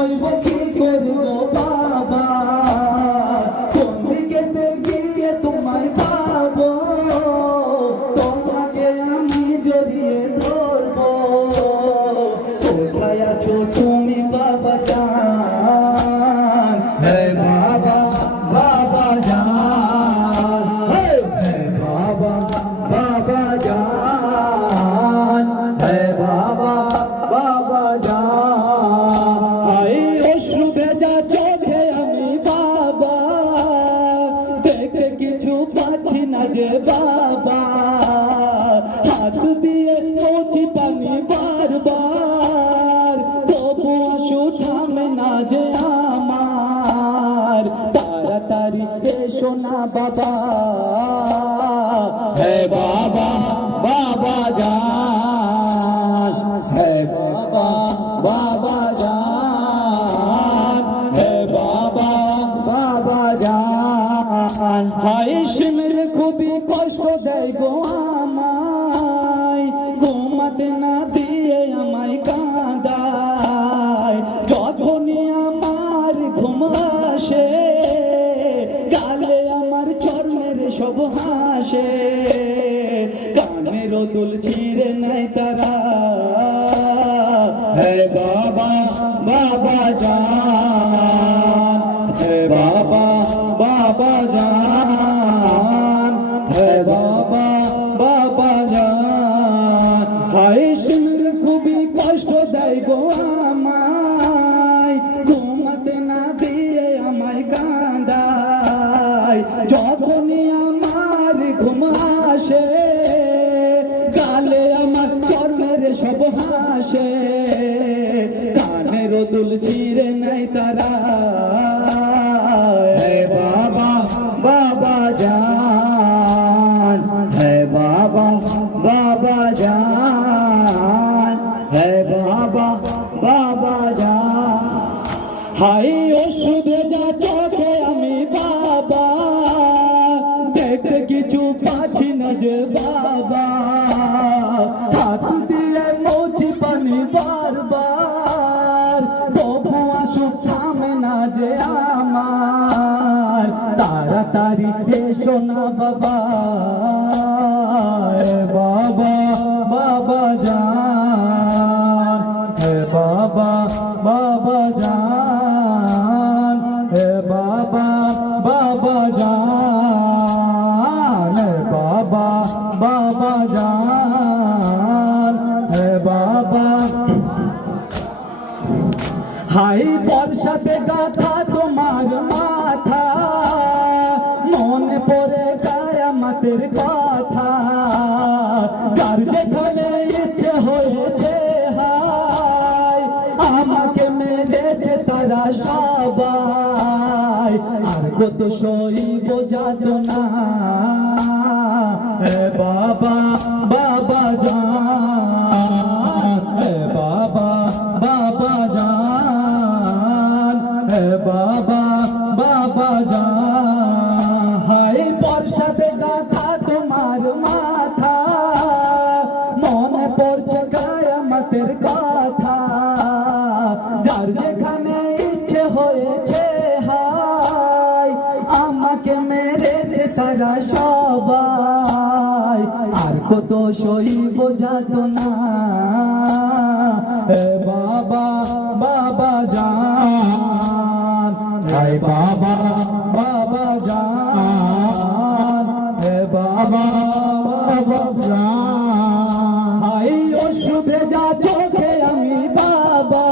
হইব কি করব বাবা, কোন দিকেতে গিয়ে তোমায় পাবো, তোমাকে আমি জড়িয়ে ধরবো। কোথায় আছো তুমি বাবা জান, হে বাবা বাবা জান, হে বাবা বাবা জান, হে বাবা বাবা জান। এই অশ্রু ভেজা চোখে আমি বাবা, দেখে কিছু পাচ্ছি না যে বাবা, হাত দিয়ে মুছি পানি বারবার, তবু আশু থামে না যে আমার, তাড়াতাড়ি এসো না বাবা, হে বাবা বাবা জান, হে বাবা বাবা জান, হে বাবা বাবা জান। হায় শিমের খুবই কষ্ট দেয় গো আমায়, ঘুমাতে না দিয়ে আমায় কাঁদায়, যখনই আমার ঘুম আসে গালে আমার চর্মের সব হাসে, কানের দুল ছিঁড়ে নাই তারা, হে বাবা বাবা জান, হে বাবা বাবা জান, হে বাবা বাবা জান। হায় শিমের খুবই কষ্ট দেয় গো আমায়, ঘুমাতে না দিয়ে আমায় কাঁদায়, যখনই আমার ঘুম আসে গালে আমার চর্মের সব হাসে, কানের দুল ছিঁড়ে নাই তারা, হে বাবা বাবা জান, হে বাবা বাবা জান, হে বাবা বাবা জান। হাই অশ্রু ভেজা চোখে আমি বাবা, দেখতে কিছু পাচ্ছি না যে বাবা, হাত দিয়ে মুছি পানি বারবার, তবু আশু থামে না যে আমার, তাড়াতাড়ি এসো না বাবা, হে বাবা বাবা জান, হে বাবা বাবা জান, হে বাবা বাবা জান, হে বাবা বাবা জান, হে বাবা। হাই বর্ষাতে গাথা তোমার মাথা, মনে পড়ে কিয়ামতের কথা, যার যেখানে ইচ্ছে হয়েছে হায়, আমাকে মেরেছে তারা সবাই, আর কত সইব যাতনা, হে বাবা বাবা জান, হে বাবা বাবা জান, হে বাবা বাবা জান। হায় বর্ষাতে গাথা তোমার মাথা, মনে পড়ছে কিয়ামতের কথা, যার যেখানে ইচ্ছে হয়েছে হায়, আমাকে মেরেছে তারা সবাই, আর কত সইব যাতনা, হে বাবা বাবা জান, হে বাবা বাবা জান, হে বাবা বাবা জান। হাই অশ্রু ভেজা চোখে আমি বাবা,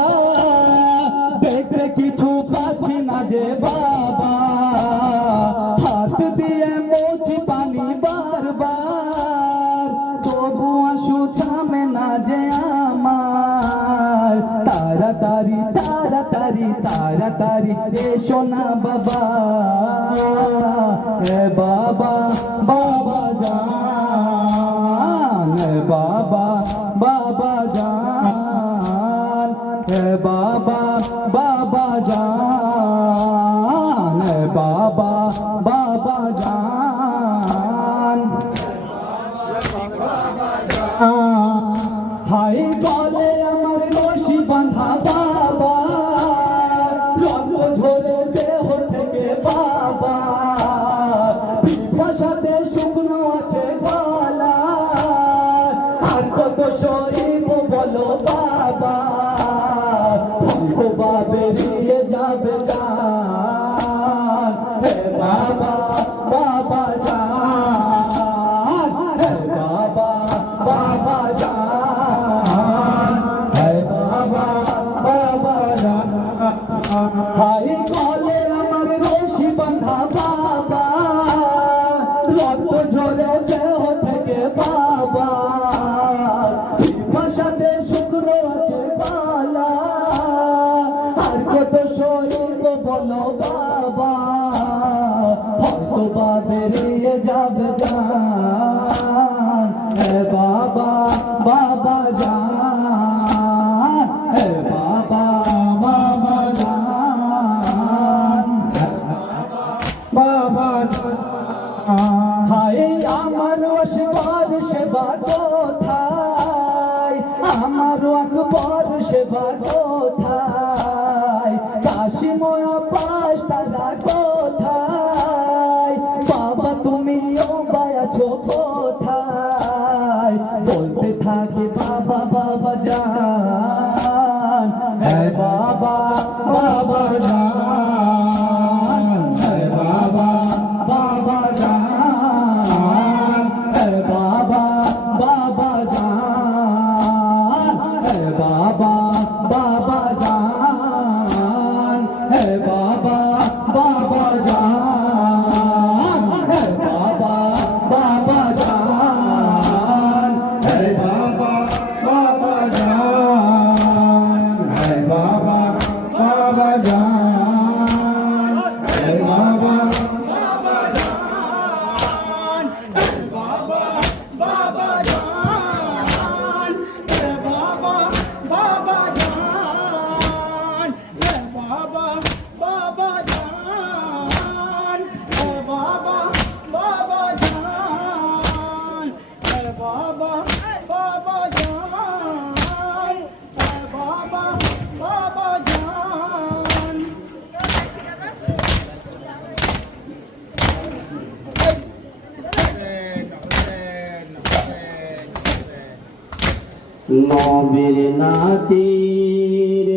দেখতে কিছু পাচ্ছি না যে বাবা, হাত দিয়ে মুছি পানি বারবার, তবু আশু থামে না যে আমার, তাড়াতাড়ি তাড়াতাড়ি তাড়াতাড়ি এসো না বাবা, হে বাবা বাবা জান, হে বাবা বাবা জান, হে বাবা বাবা জান, হে বাবা বাবা জান। হাই গলে আমার রশি বাঁধা বাবা, রঙ ধরে দেহ থেকে বাবা পিপাসাতে শুকনো আছে গলা আর কত সইব বলো বাবা ভবা বেরিয়ে যাবে জান হে বাবা বাবা জান হে বাবা বাবা জান হে বাবা বাবা জান হাই গলে আমার রশি বাঁধা বাবা রক্ত ঝরে দেহ থেকে বাবা পিপাসাতে শুকনো আছে গলা আর কত সইব বলো বাবা হয়তো বা বেরিয়ে যাবে জান হে বাবা বাবা জান হে বাবা বাবা জান বাবা হায় আমার অসবার সেবা কোথায় আমার আকবর সেবা কোথায় কাশিময়া পাশ তারা কোথায় বাবা তুমিও আছো কোথায় বলতে থাকি বাবা বাবা জান হে বাবা বাবা জান হে বাবা বাবা জান হে বাবা বাবা জান হে বাবা বাবা জান হে বাবা বাবা জান হে বাবা বাবা জান হে বাবা বাবা জান হে বাবা বাবা জান হে বাবা বাবা জান হে বাবা বাবা জান হে বাবা বাবা জান হে বাবা বাবা জান হে বাবা বাবা জান হে বাবা বাবা জান হে বাবা বাবা জান নবীর নাতির